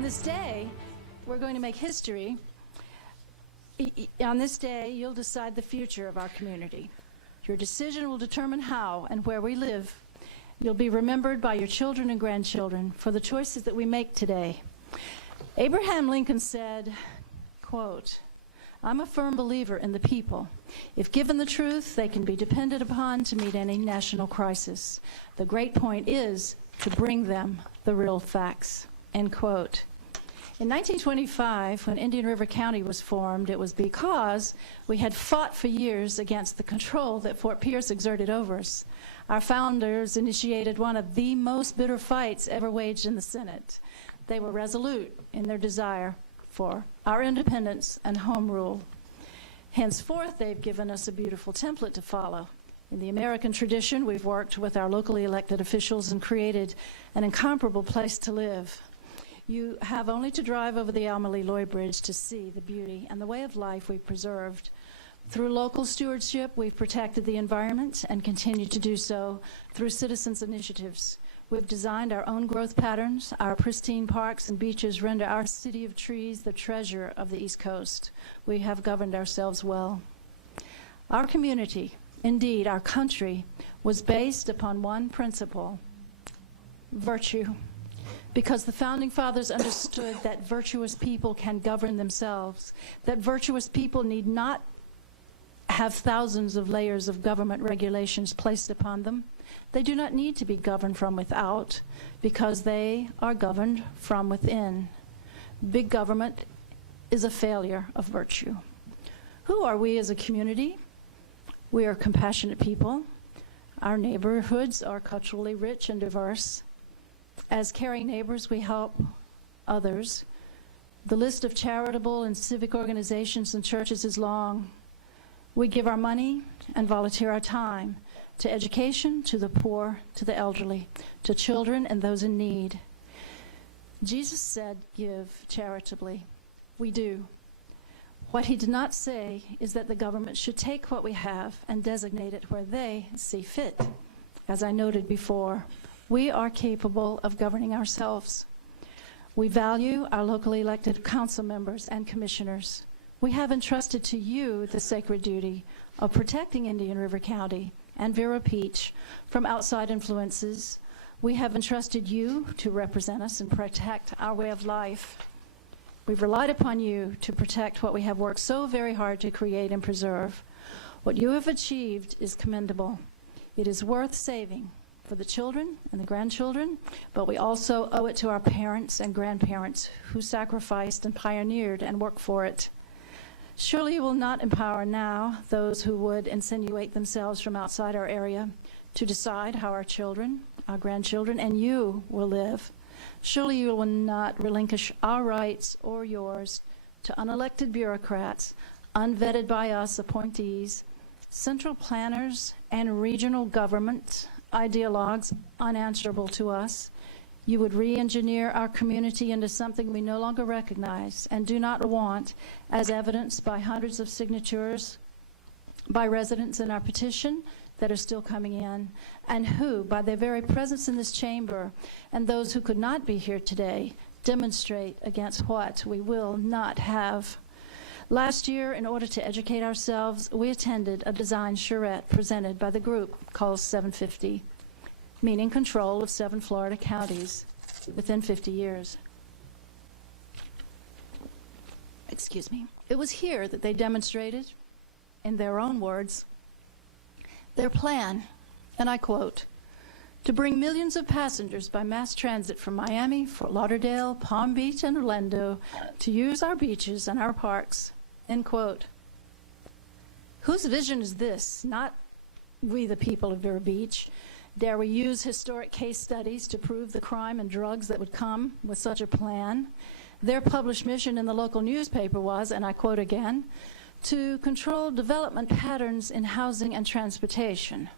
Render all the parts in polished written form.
On this day, we're going to make history. On this day, you'll decide the future of our community. Your decision will determine how and where we live. You'll be remembered by your children and grandchildren for the choices that we make today. Abraham Lincoln said, quote, "I'm a firm believer in the people. If given the truth, they can be depended upon to meet any national crisis. The great point is to bring them the real facts." End quote. In 1925, when Indian River County was formed, it was because we had fought for years against the control that Fort Pierce exerted over us. Our founders initiated one of the most bitter fights ever waged in the Senate. They were resolute in their desire for our independence and home rule. Henceforth, they've given us a beautiful template to follow. In the American tradition, we've worked with our locally elected officials and created an incomparable place to live. You have only to drive over the Alma-Lee-Loy Bridge to see the beauty and the way of life we've preserved. Through local stewardship, we've protected the environment and continue to do so through citizens' initiatives. We've designed our own growth patterns. Our pristine parks and beaches render our city of trees the treasure of the East Coast. We have governed ourselves well. Our community, indeed our country, was based upon one principle: virtue. Because the Founding Fathers understood that virtuous people can govern themselves, that virtuous people need not have thousands of layers of government regulations placed upon them. They do not need to be governed from without, because they are governed from within. Big government is a failure of virtue. Who are we as a community? We are compassionate people. Our neighborhoods are culturally rich and diverse. As caring neighbors, we help others. The list of charitable and civic organizations and churches is long. We give our money and volunteer our time to education, to the poor, to the elderly, to children and those in need. Jesus said, "Give charitably." We do. What he did not say is that the government should take what we have and designate it where they see fit. As I noted before, we are capable of governing ourselves. We value our locally elected council members and commissioners. We have entrusted to you the sacred duty of protecting Indian River County and Vero Peach from outside influences. We have entrusted you to represent us and protect our way of life. We've relied upon you to protect what we have worked so very hard to create and preserve. What you have achieved is commendable. It is worth saving for the children and the grandchildren, but we also owe it to our parents and grandparents who sacrificed and pioneered and worked for it. Surely you will not empower now those who would insinuate themselves from outside our area to decide how our children, our grandchildren, and you will live. Surely you will not relinquish our rights or yours to unelected bureaucrats, unvetted by us appointees, central planners, and regional government ideologues unanswerable to us. You would re-engineer our community into something we no longer recognize and do not want, as evidenced by hundreds of signatures by residents in our petition that are still coming in, and who, by their very presence in this chamber, and those who could not be here today, demonstrate against what we will not have. Last year, in order to educate ourselves, we attended a design charrette presented by the group called 7-50, meaning control of 7 Florida counties within 50 years. Excuse me. It was here that they demonstrated, in their own words, their plan, and I quote, "to bring millions of passengers by mass transit from Miami, Fort Lauderdale, Palm Beach, and Orlando to use our beaches and our parks." End quote. Whose vision is this? Not we, the people of Vero Beach. Dare we use historic case studies to prove the crime and drugs that would come with such a plan? Their published mission in the local newspaper was, and I quote again, "to control development patterns in housing and transportation."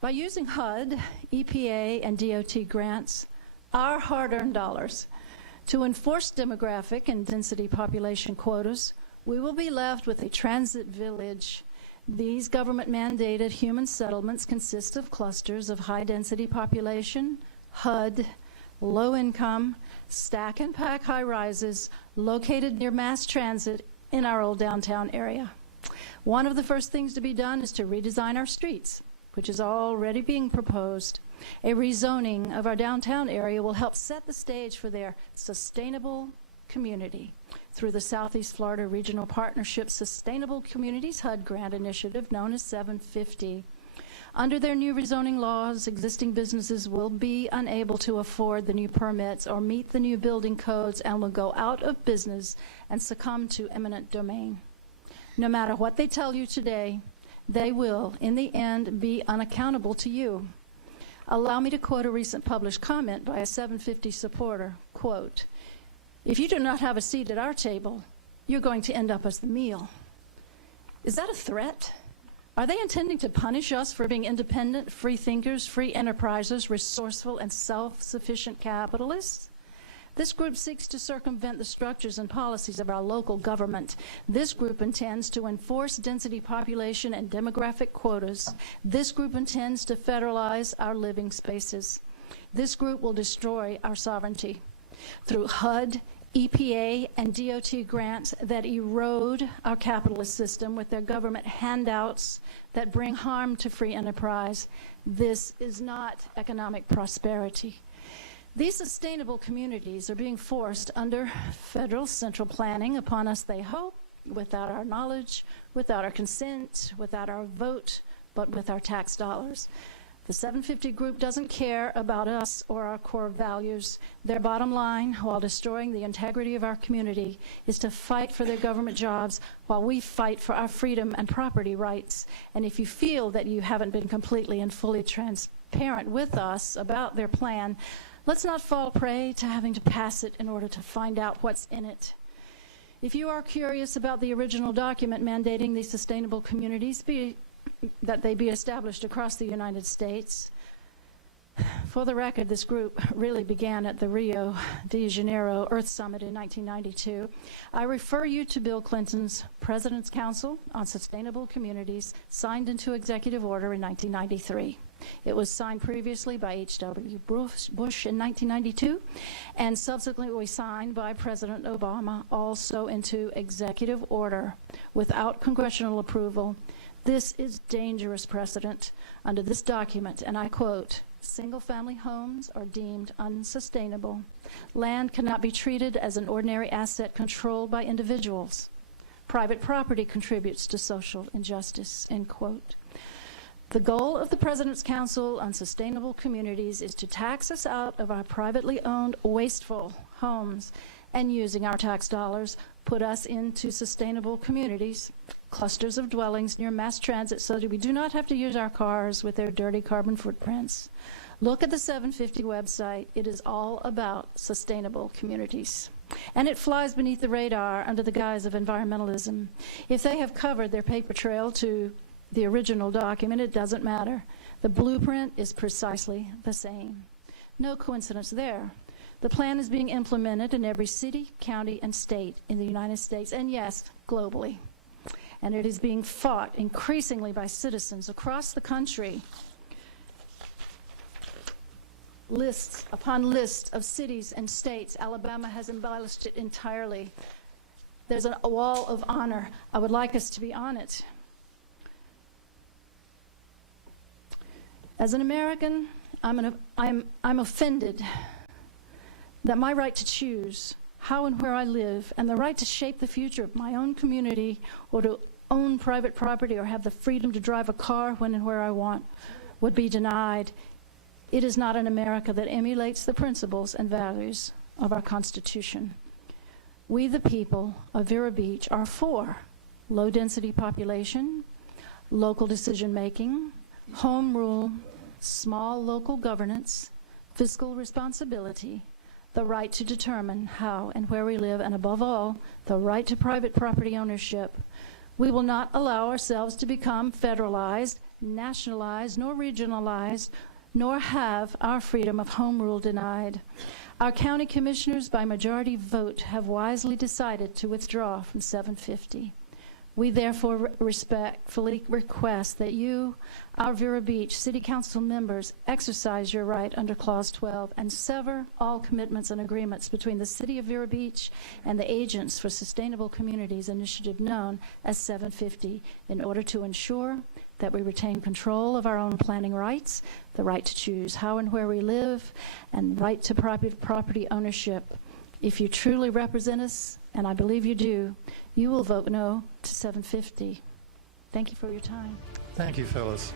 By using HUD, EPA, and DOT grants, our hard-earned dollars, to enforce demographic and density population quotas, we will be left with a transit village. These government-mandated human settlements consist of clusters of high-density population, HUD, low income, stack and pack high rises located near mass transit in our old downtown area. One of the first things to be done is to redesign our streets, which is already being proposed. A rezoning of our downtown area will help set the stage for their sustainable community through the Southeast Florida Regional Partnership Sustainable Communities HUD grant initiative known as 750. Under their new rezoning laws, existing businesses will be unable to afford the new permits or meet the new building codes and will go out of business and succumb to eminent domain. No matter what they tell you today, they will, in the end, be unaccountable to you. Allow me to quote a recent published comment by a 750 supporter, quote, "If you do not have a seat at our table, you're going to end up as the meal." Is that a threat? Are they intending to punish us for being independent, free thinkers, free enterprisers, resourceful, and self-sufficient capitalists? This group seeks to circumvent the structures and policies of our local government. This group intends to enforce density population and demographic quotas. This group intends to federalize our living spaces. This group will destroy our sovereignty through HUD, EPA, and DOT grants that erode our capitalist system with their government handouts that bring harm to free enterprise. This is not economic prosperity. These sustainable communities are being forced under federal central planning upon us, they hope, without our knowledge, without our consent, without our vote, but with our tax dollars. The 750 group doesn't care about us or our core values. Their bottom line, while destroying the integrity of our community, is to fight for their government jobs while we fight for our freedom and property rights. And if you feel that you haven't been completely and fully transparent with us about their plan, let's not fall prey to having to pass it in order to find out what's in it. If you are curious about the original document mandating these sustainable communities that they be established across the United States, for the record, this group really began at the Rio de Janeiro Earth Summit in 1992. I refer you to Bill Clinton's President's Council on Sustainable Communities, signed into executive order in 1993. It was signed previously by H.W. Bush in 1992 and subsequently signed by President Obama, also into executive order without congressional approval. This is dangerous precedent. Under this document, and I quote, "Single-family homes are deemed unsustainable. Land cannot be treated as an ordinary asset controlled by individuals. Private property contributes to social injustice," end quote. The goal of the President's Council on Sustainable Communities is to tax us out of our privately owned, wasteful homes and, using our tax dollars, put us into sustainable communities, clusters of dwellings near mass transit so that we do not have to use our cars with their dirty carbon footprints. Look at the 750 website. It is all about sustainable communities. And it flies beneath the radar under the guise of environmentalism. If they have covered their paper trail to the original document, it doesn't matter. The blueprint is precisely the same. No coincidence there. The plan is being implemented in every city, county, and state in the United States, and yes, globally. And it is being fought increasingly by citizens across the country. Lists upon lists of cities and states. Alabama has embellished it entirely. There's a wall of honor. I would like us to be on it. As an American, I'm offended that my right to choose how and where I live and the right to shape the future of my own community or to own private property or have the freedom to drive a car when and where I want would be denied. It is not an America that emulates the principles and values of our Constitution. We, the people of Vero Beach, are for low-density population, local decision-making, home rule, small local governance, fiscal responsibility, the right to determine how and where we live, and above all, the right to private property ownership. We will not allow ourselves to become federalized, nationalized, nor regionalized, nor have our freedom of home rule denied. Our county commissioners, by majority vote, have wisely decided to withdraw from 750. We therefore respectfully request that you, our Vero Beach City Council members, exercise your right under Clause 12 and sever all commitments and agreements between the City of Vero Beach and the Agents for Sustainable Communities initiative known as 750 in order to ensure that we retain control of our own planning rights, the right to choose how and where we live, and right to property ownership. If you truly represent us, and I believe you do, you will vote no to 750. Thank you for your time. Thank you, Phyllis.